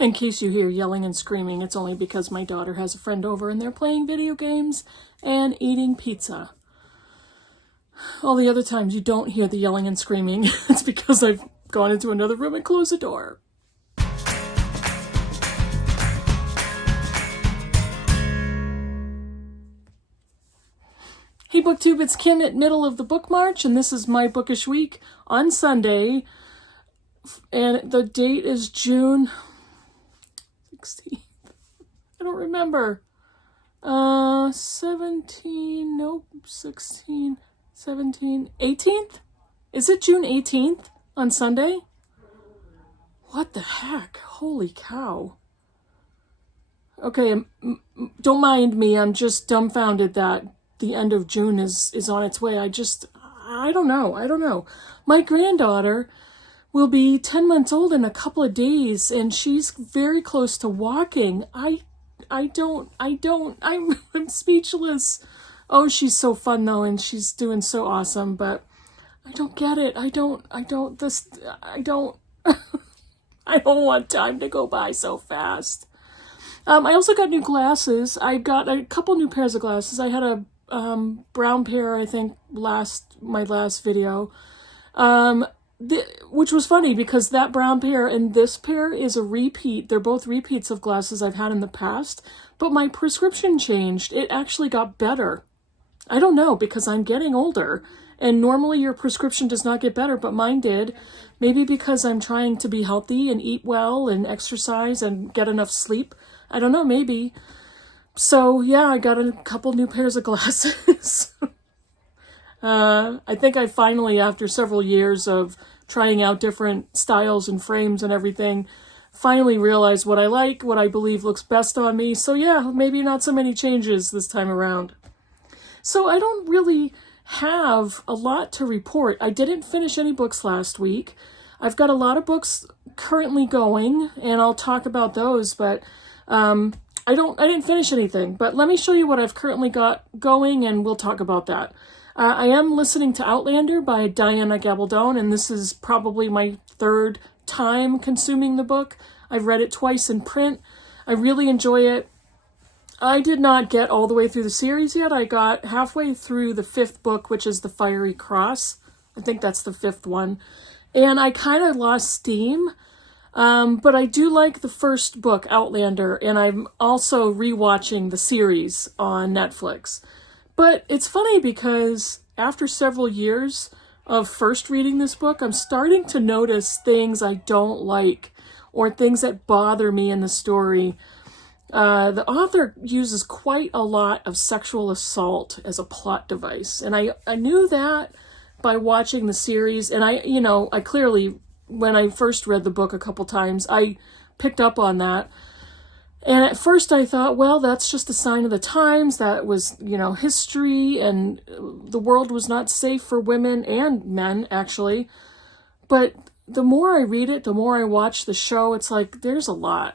In case you hear yelling and screaming, it's only because my daughter has a friend over and they're playing video games and eating pizza. All the other times you don't hear the yelling and screaming, it's because I've gone into another room and closed the door. Hey BookTube, it's Kim at Middle of the Book March, and this is my bookish week on Sunday, and the date is June 16th. I don't remember. 17, nope, 16, 17, 18th? Is it June 18th on Sunday? What the heck? Holy cow. Okay, don't mind me, I'm just dumbfounded that the end of June is on its way. I don't know. My granddaughter will be 10 months old in a couple of days, and she's very close to walking. I'm speechless. Oh, she's so fun though, and she's doing so awesome, but I don't get it. I don't I don't want time to go by so fast. I also got new glasses. I got a couple new pairs of glasses. I had a brown pair, I think, my last video. Which was funny because that brown pair and this pair is a repeat. They're both repeats of glasses I've had in the past, but my prescription changed. It actually got better. I don't know, because I'm getting older, and normally your prescription does not get better, but mine did. Maybe because I'm trying to be healthy and eat well and exercise and get enough sleep. I don't know, maybe. So yeah, I got a couple new pairs of glasses. I think I finally, after several years of trying out different styles and frames and everything, finally realized what I like, what I believe looks best on me. So yeah, maybe not so many changes this time around. So I don't really have a lot to report. I didn't finish any books last week. I've got a lot of books currently going, and I'll talk about those, but I didn't finish anything. But let me show you what I've currently got going, and we'll talk about that. I am listening to Outlander by Diana Gabaldon, and this is probably my third time consuming the book. I've read it twice in print. I really enjoy it. I did not get all the way through the series yet. I got halfway through the 5th book, which is The Fiery Cross. I think that's the 5th one. And I kind of lost steam. But I do like the first book, Outlander, and I'm also rewatching the series on Netflix. But it's funny because after several years of first reading this book, I'm starting to notice things I don't like or things that bother me in the story. The author uses quite a lot of sexual assault as a plot device, and I knew that by watching the series, and I clearly, when I first read the book a couple times, I picked up on that. And at first I thought, well, that's just a sign of the times. That was, history, and the world was not safe for women and men, actually. But the more I read it, the more I watch the show, it's like, there's a lot.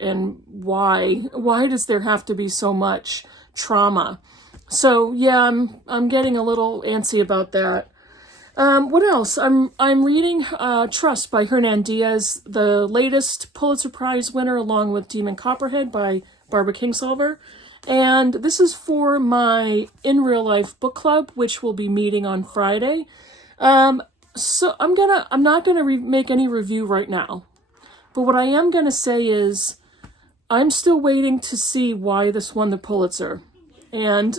And why does there have to be so much trauma? So yeah, I'm getting a little antsy about that. What else? I'm reading Trust by Hernan Diaz, the latest Pulitzer Prize winner, along with Demon Copperhead by Barbara Kingsolver. And this is for my In Real Life book club, which will be meeting on Friday. So I'm not gonna make any review right now. But what I am gonna say is I'm still waiting to see why this won the Pulitzer. And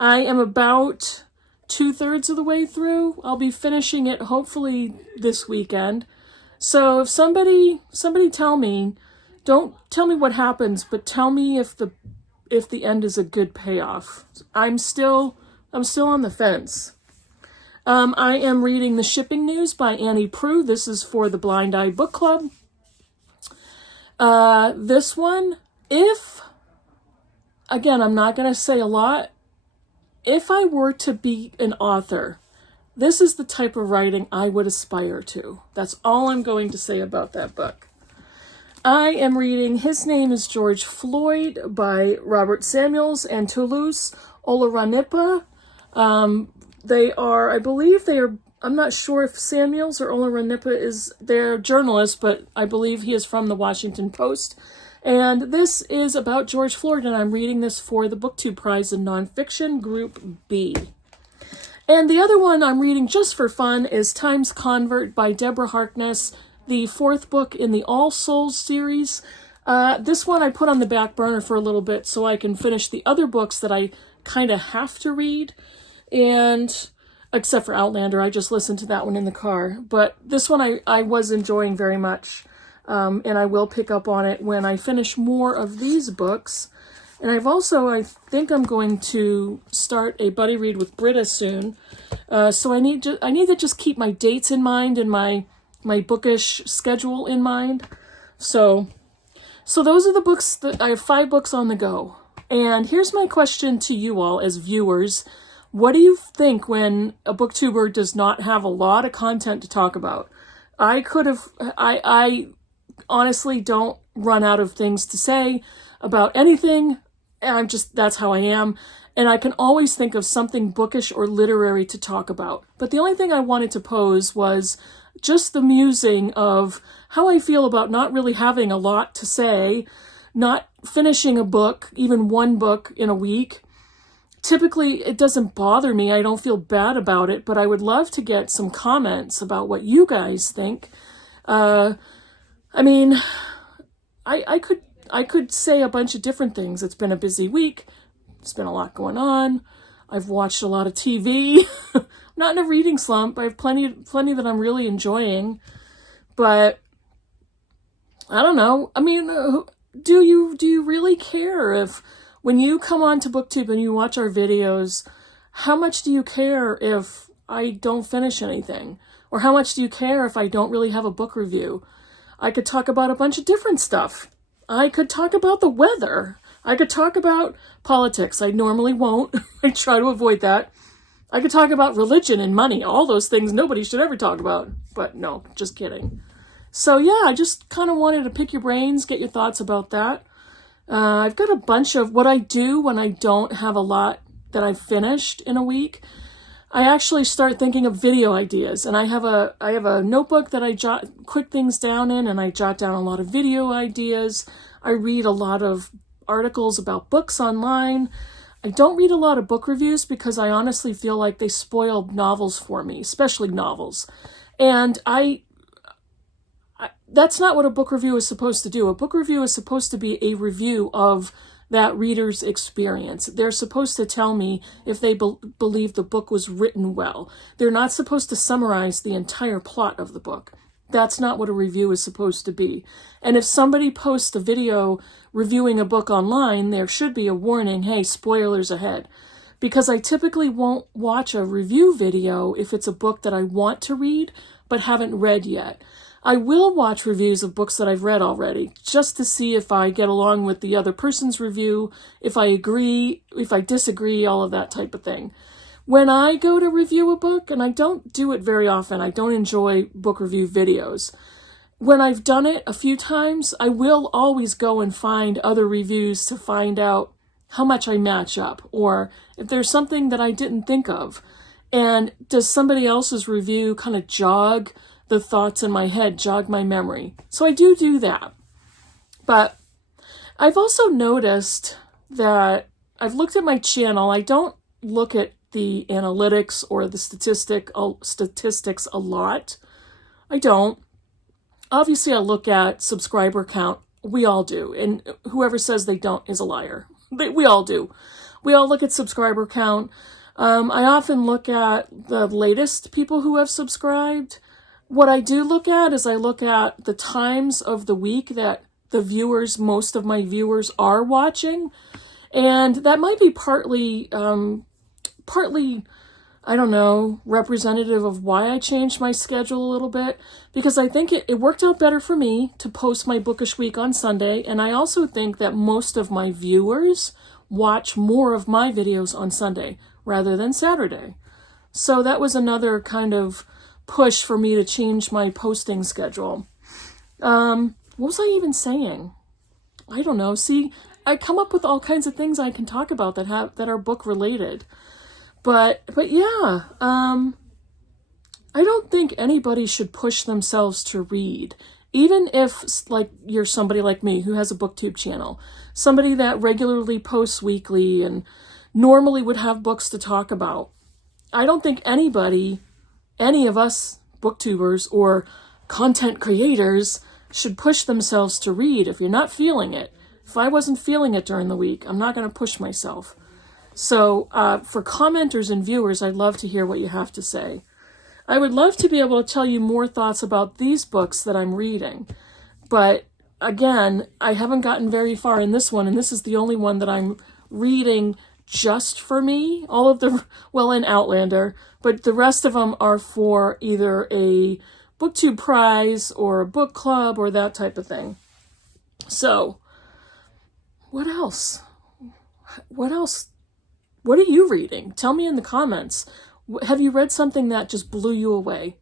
I am about 2/3 of the way through. I'll be finishing it hopefully this weekend. So if somebody tell me, don't tell me what happens, but tell me if the end is a good payoff. I'm still on the fence. I am reading The Shipping News by Annie Proulx. This is for the Blind Eye Book Club. This one, again, I'm not going to say a lot. If I were to be an author, this is the type of writing I would aspire to. That's all I'm going to say about that book. I am reading His Name is George Floyd by Robert Samuels and Toulouse Olorunnipa. I believe they are I'm not sure if Samuels or Olorunipa is their journalist, but I believe he is from the Washington Post. And this is about George Floyd, and I'm reading this for the BookTube Prize in Nonfiction, Group B. And the other one I'm reading just for fun is Times Convert by Deborah Harkness, the 4th book in the All Souls series. This one I put on the back burner for a little bit so I can finish the other books that I kind of have to read. And except for Outlander, I just listened to that one in the car. But this one I was enjoying very much. And I will pick up on it when I finish more of these books. And I think I'm going to start a buddy read with Britta soon. So I need to just keep my dates in mind and my bookish schedule in mind. So those are the books that I have 5 books on the go. And here's my question to you all as viewers. What do you think when a booktuber does not have a lot of content to talk about? I honestly don't run out of things to say about anything. That's how I am. And I can always think of something bookish or literary to talk about. But the only thing I wanted to pose was just the musing of how I feel about not really having a lot to say, not finishing a book, even one book in a week. Typically, it doesn't bother me. I don't feel bad about it, but I would love to get some comments about what you guys think. I could say a bunch of different things. It's been a busy week. It's been a lot going on. I've watched a lot of TV. Not in a reading slump. I have plenty that I'm really enjoying. But I don't know. I mean, do you really care if when you come on to BookTube and you watch our videos, how much do you care if I don't finish anything? Or how much do you care if I don't really have a book review? I could talk about a bunch of different stuff. I could talk about the weather. I could talk about politics. I normally won't. I try to avoid that. I could talk about religion and money. All those things nobody should ever talk about. But no, just kidding. So yeah, I just kind of wanted to pick your brains, get your thoughts about that. I've got a bunch of what I do when I don't have a lot that I've finished in a week. I actually start thinking of video ideas, and I have a notebook that I jot quick things down in, and I jot down a lot of video ideas. I read a lot of articles about books online. I don't read a lot of book reviews because I honestly feel like they spoil novels for me, especially novels. And that's not what a book review is supposed to do. A book review is supposed to be a review of that reader's experience. They're supposed to tell me if they believe the book was written well. They're not supposed to summarize the entire plot of the book. That's not what a review is supposed to be. And if somebody posts a video reviewing a book online, there should be a warning, hey, spoilers ahead. Because I typically won't watch a review video if it's a book that I want to read but haven't read yet. I will watch reviews of books that I've read already, just to see if I get along with the other person's review, if I agree, if I disagree, all of that type of thing. When I go to review a book, and I don't do it very often, I don't enjoy book review videos. When I've done it a few times, I will always go and find other reviews to find out how much I match up, or if there's something that I didn't think of. And does somebody else's review kind of jog the thoughts in my head, jog my memory? So I do that. But I've also noticed that I've looked at my channel. I don't look at the analytics or the statistics a lot. I don't. Obviously, I look at subscriber count. We all do. And whoever says they don't is a liar. We all do. We all look at subscriber count. I often look at the latest people who have subscribed. What I do look at is I look at the times of the week that most of my viewers are watching. And that might be partly, I don't know, representative of why I changed my schedule a little bit. Because I think it worked out better for me to post my Bookish Week on Sunday. And I also think that most of my viewers watch more of my videos on Sunday rather than Saturday. So that was another kind of push for me to change my posting schedule. What was I even saying? I don't know. See, I come up with all kinds of things I can talk about that are book related. But yeah, I I don't think anybody should push themselves to read. Even if, like, you're somebody like me who has a booktube channel, somebody that regularly posts weekly and normally would have books to talk about. I don't think anybody, any of us booktubers or content creators, should push themselves to read if you're not feeling it. If I wasn't feeling it during the week, I'm not going to push myself. So for commenters and viewers, I'd love to hear what you have to say. I would love to be able to tell you more thoughts about these books that I'm reading. But again, I haven't gotten very far in this one, and this is the only one that I'm reading just for me. All of the, well, in Outlander, but the rest of them are for either a booktube prize or a book club or that type of thing. So, what else? What else? What are you reading? Tell me in the comments. Have you read something that just blew you away?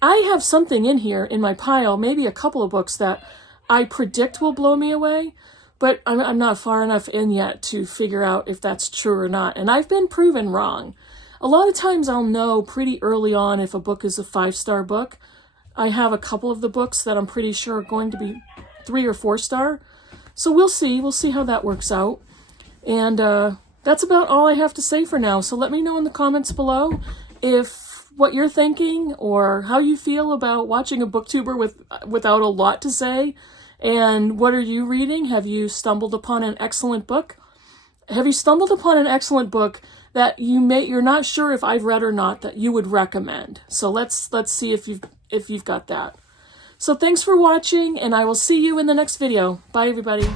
I have something in here in my pile, maybe a couple of books that I predict will blow me away, but I'm not far enough in yet to figure out if that's true or not. And I've been proven wrong. A lot of times I'll know pretty early on if a book is a 5-star book. I have a couple of the books that I'm pretty sure are going to be 3 or 4-star. So we'll see. We'll see how that works out. And that's about all I have to say for now. So let me know in the comments below if what you're thinking or how you feel about watching a booktuber without a lot to say. And what are you reading? Have you stumbled upon an excellent book? Have you stumbled upon an excellent book that you're not sure if I've read or not that you would recommend? So let's see if you've got that. So thanks for watching, and I will see you in the next video. Bye, everybody.